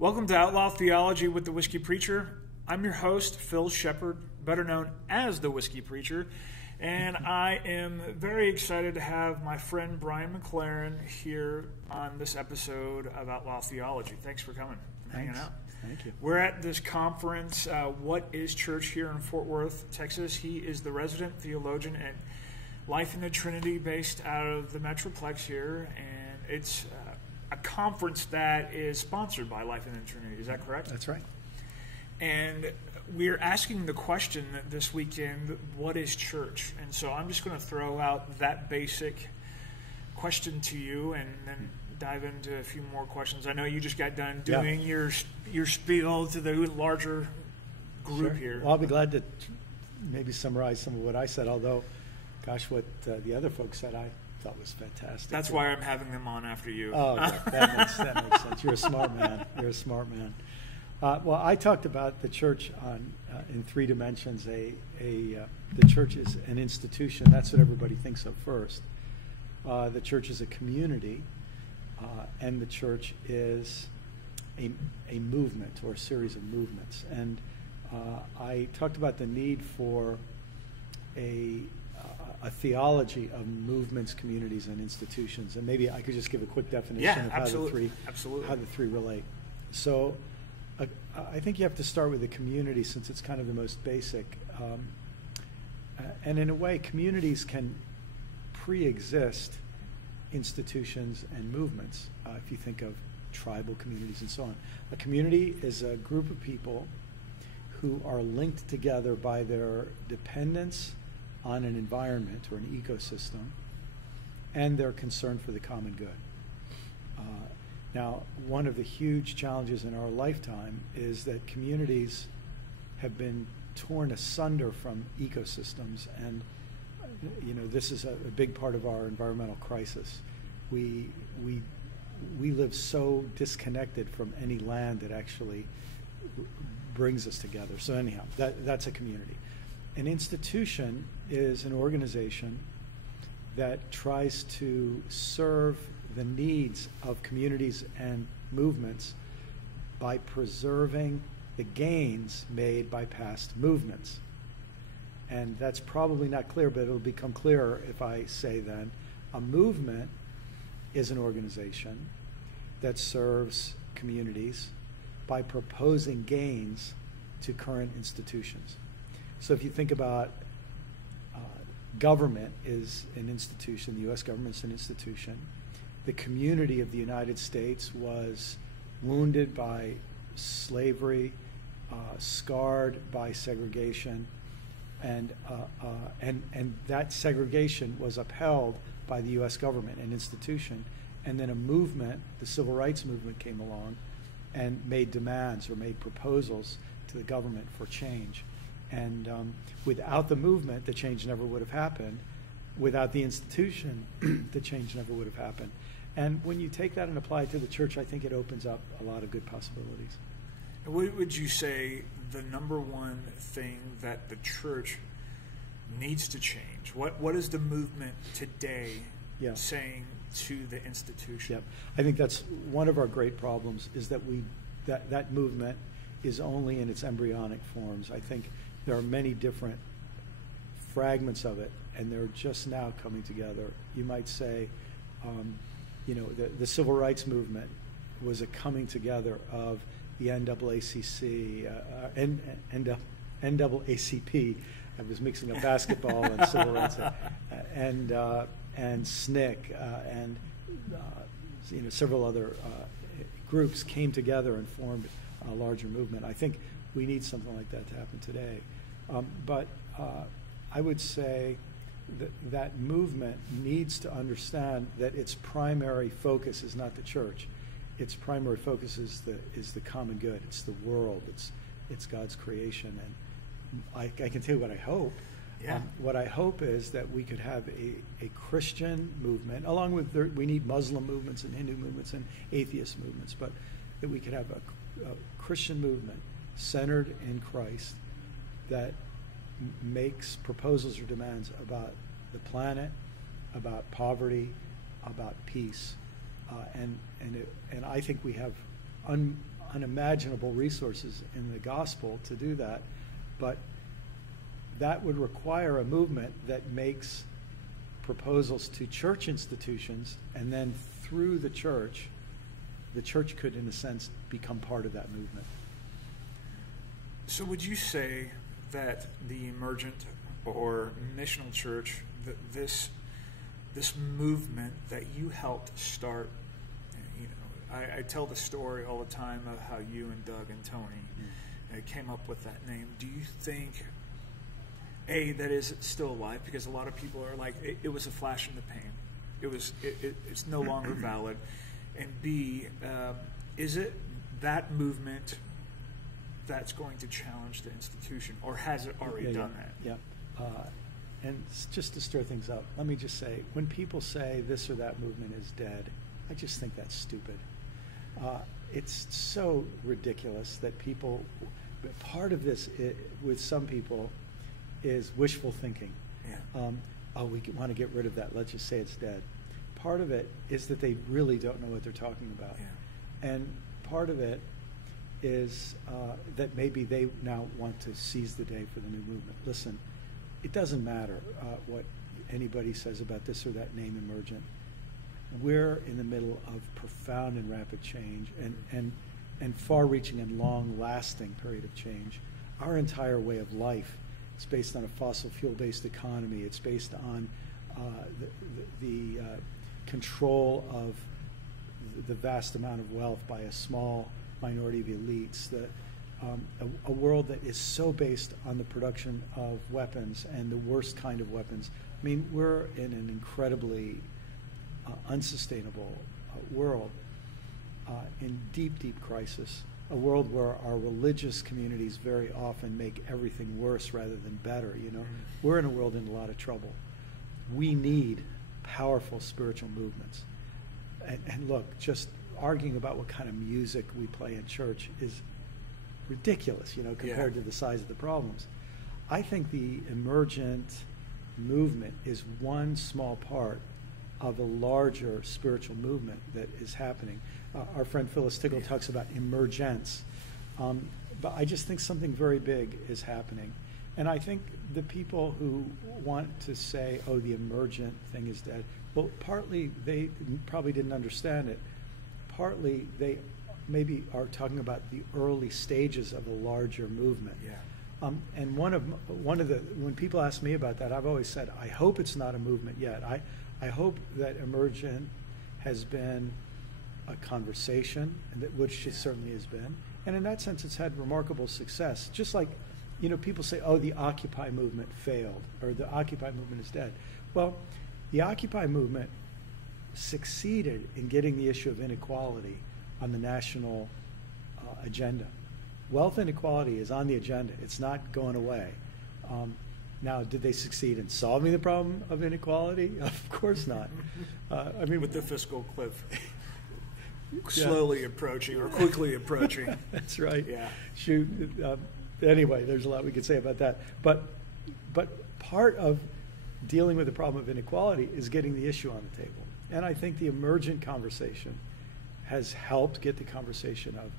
Welcome to Outlaw Theology with the Whiskey Preacher. I'm your host, Phil Shepard, better known as the Whiskey Preacher, and I am very excited to have my friend Brian McLaren here on this episode of Outlaw Theology. Thanks for coming and hanging out. Thank you. We're at this conference, What is Church, here in Fort Worth, Texas. He is the resident theologian at Life in the Trinity based out of the Metroplex here, and it's a conference that is sponsored by Life in the Trinity. Is that correct? That's right. And we're asking the question this weekend, what is church? And so I'm just going to throw out that basic question to you and then dive into a few more questions. I know you just got done doing your spiel to the larger group here. Well, I'll be glad to maybe summarize some of what I said, although, gosh, what the other folks said I thought was fantastic. That's why I'm having them on after you. Oh, okay. that makes sense. You're a smart man. Well, I talked about the church in three dimensions. The church is an institution. That's what everybody thinks of first. The church is a community, and the church is a movement or a series of movements. And I talked about the need for a theology of movements, communities, and institutions. And maybe I could just give a quick definition of how the three relate. So I think you have to start with the community since it's kind of the most basic. And in a way, communities can pre-exist institutions and movements, if you think of tribal communities and so on. A community is a group of people who are linked together by their dependence on an environment or an ecosystem, and they're concerned for the common good. Now, one of the huge challenges in our lifetime is that communities have been torn asunder from ecosystems, and this is a big part of our environmental crisis. We live so disconnected from any land that actually brings us together. So anyhow, that's a community. An institution is an organization that tries to serve the needs of communities and movements by preserving the gains made by past movements. And that's probably not clear, but it'll become clearer if I say then, a movement is an organization that serves communities by proposing gains to current institutions. So if you think about government is an institution, the U.S. government's an institution. The community of the United States was wounded by slavery, scarred by segregation, and that segregation was upheld by the U.S. government, an institution. And then a movement, the Civil Rights Movement, came along and made demands or made proposals to the government for change. And without the movement, the change never would have happened. Without the institution, the change never would have happened. And when you take that and apply it to the church, I think it opens up a lot of good possibilities. What would you say the number one thing that the church needs to change? What is the movement today saying to the institution? Yep. I think that's one of our great problems is that that movement is only in its embryonic forms. I think there are many different fragments of it, and they're just now coming together. You might say, the Civil Rights Movement was a coming together of the NAACP. I was mixing up basketball and civil rights, and SNCC, and several other groups came together and formed a larger movement. I think we need something like that to happen today. But I would say that movement needs to understand that its primary focus is not the church. Its primary focus is the common good. It's the world. It's God's creation. And I can tell you what I hope. Yeah. What I hope is that we could have a Christian movement, along with we need Muslim movements and Hindu movements and atheist movements, but that we could have a Christian movement centered in Christ that makes proposals or demands about the planet, about poverty, about peace, and I think we have unimaginable resources in the gospel to do that, but that would require a movement that makes proposals to church institutions, and then through the church could, in a sense, become part of that movement. So would you say that the emergent or missional church, this movement that you helped start, I tell the story all the time of how you and Doug and Tony came up with that name. Do you think, A, that is still alive? Because a lot of people are like, it was a flash in the pan. It's no longer valid. And B, is it that movement that's going to challenge the institution, or has it already done that? Yeah. And just to stir things up, let me just say, when people say this or that movement is dead, I just think that's stupid. It's so ridiculous that people, part of this with some people is wishful thinking. Yeah. We want to get rid of that. Let's just say it's dead. Part of it is that they really don't know what they're talking about. Yeah. And part of it is that maybe they now want to seize the day for the new movement. Listen, it doesn't matter what anybody says about this or that name, emergent. We're in the middle of profound and rapid change and far-reaching and long-lasting period of change. Our entire way of life is based on a fossil fuel-based economy. It's based on the control of the vast amount of wealth by a small minority of elites. A world that is so based on the production of weapons, and the worst kind of weapons. I mean, we're in an incredibly unsustainable world, in deep, deep crisis. A world where our religious communities very often make everything worse rather than better. We're in a world in a lot of trouble. We need powerful spiritual movements. And look, just arguing about what kind of music we play in church is ridiculous, compared to the size of the problems. I think the emergent movement is one small part of a larger spiritual movement that is happening. Our friend Phyllis Tickle talks about emergence. But I just think something very big is happening. And I think the people who want to say, oh, the emergent thing is dead, well, partly they probably didn't understand it. Partly they maybe are talking about the early stages of a larger movement. Yeah. And one of the when people ask me about that, I've always said, I hope it's not a movement yet. I hope that emergent has been a conversation, which it certainly has been, and in that sense, it's had remarkable success. Just like, people say, oh, the Occupy movement failed, or the Occupy movement is dead. Well, the Occupy movement succeeded in getting the issue of inequality on the national agenda. Wealth inequality is on the agenda. It's not going away. Now, did they succeed in solving the problem of inequality? Of course not. With the fiscal cliff slowly approaching or quickly approaching. That's right. Yeah. Shoot. Anyway, there's a lot we could say about that. But part of dealing with the problem of inequality is getting the issue on the table. And I think the emergent conversation has helped get the conversation of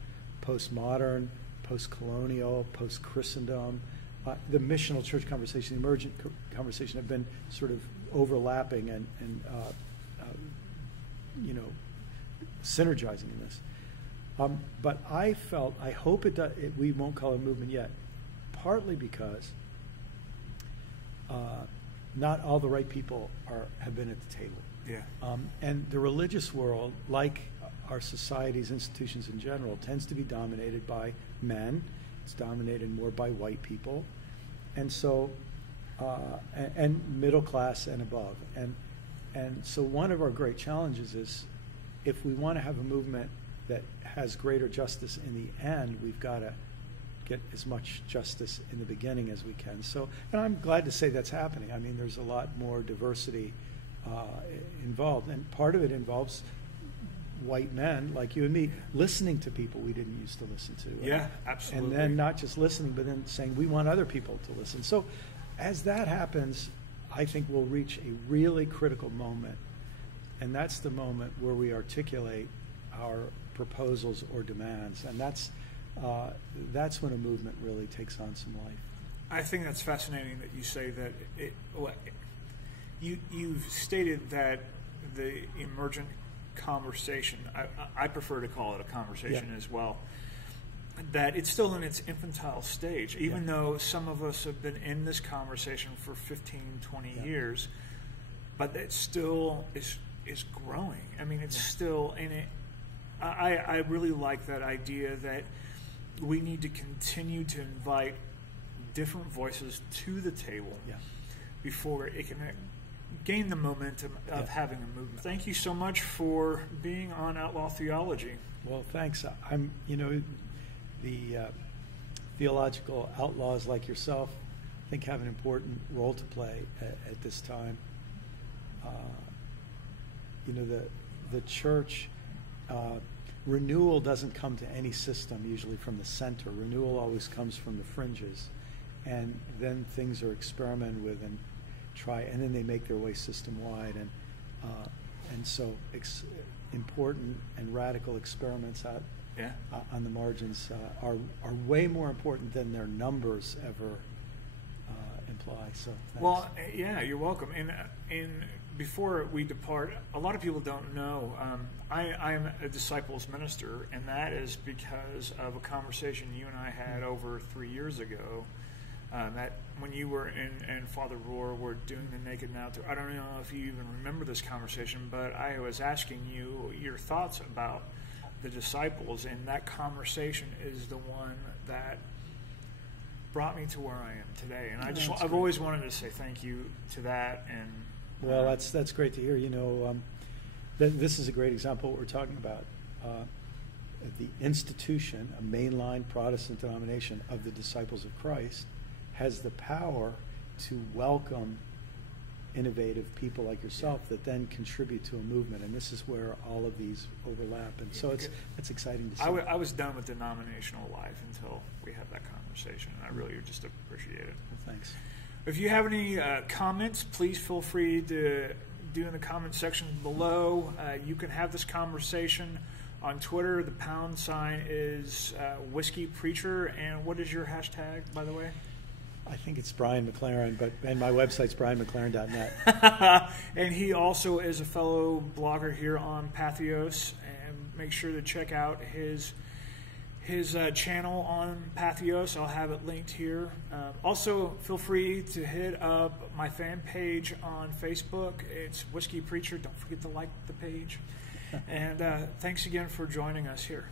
postmodern, post-colonial, post-Christendom. The missional church conversation, the emergent conversation have been sort of overlapping and synergizing in this. But I hope we won't call it a movement yet, partly because not all the right people have been at the table. Yeah. And the religious world, like our societies, institutions in general, tends to be dominated by men. It's dominated more by white people, and so and middle class and above. And so one of our great challenges is, if we want to have a movement that has greater justice in the end, we've got to get as much justice in the beginning as we can. So, and I'm glad to say that's happening. I mean, there's a lot more diversity involved, and part of it involves white men like you and me listening to people we didn't used to listen to. Yeah, absolutely. And then not just listening, but then saying we want other people to listen. So as that happens, I think we'll reach a really critical moment, and that's the moment where we articulate our proposals or demands, and that's when a movement really takes on some life. I think that's fascinating that you say that. You've stated that the emergent conversation, I prefer to call it a conversation as well, that it's still in its infantile stage, even though some of us have been in this conversation for 15, 20 years, but it still is growing. I mean, it's still in it. I really like that idea that we need to continue to invite different voices to the table before it can gain the momentum of having a movement. Thank you so much for being on Outlaw Theology. Well, thanks. I'm, the theological outlaws like yourself, I think, have an important role to play at this time. The church, renewal doesn't come to any system usually from the center. Renewal always comes from the fringes, and then things are experimented with and and then they make their way system-wide, and so important and radical experiments out on the margins are way more important than their numbers ever imply. So thanks. Well, you're welcome. And before we depart, a lot of people don't know I am a disciples minister, and that is because of a conversation you and I had over 3 years ago. That when you were and Father Rohr were doing the Naked Now tour, I don't know if you even remember this conversation, but I was asking you your thoughts about the disciples, and that conversation is the one that brought me to where I am today. And I've always wanted to say thank you to that. And well, that's great to hear. This is a great example of what we're talking about. The institution, a mainline Protestant denomination of the Disciples of Christ, has the power to welcome innovative people like yourself that then contribute to a movement, and this is where all of these overlap, and so it's exciting to see. I was done with denominational life until we had that conversation, and I really just appreciate it. Well, thanks. If you have any comments, please feel free to do in the comment section below. You can have this conversation on Twitter. The # is Whiskey Preacher, and what is your hashtag, by the way? I think it's Brian McLaren, and my website's brianmclaren.net. And he also is a fellow blogger here on Patheos, and make sure to check out his channel on Patheos. I'll have it linked here. Also, feel free to hit up my fan page on Facebook. It's Whiskey Preacher. Don't forget to like the page. And thanks again for joining us here.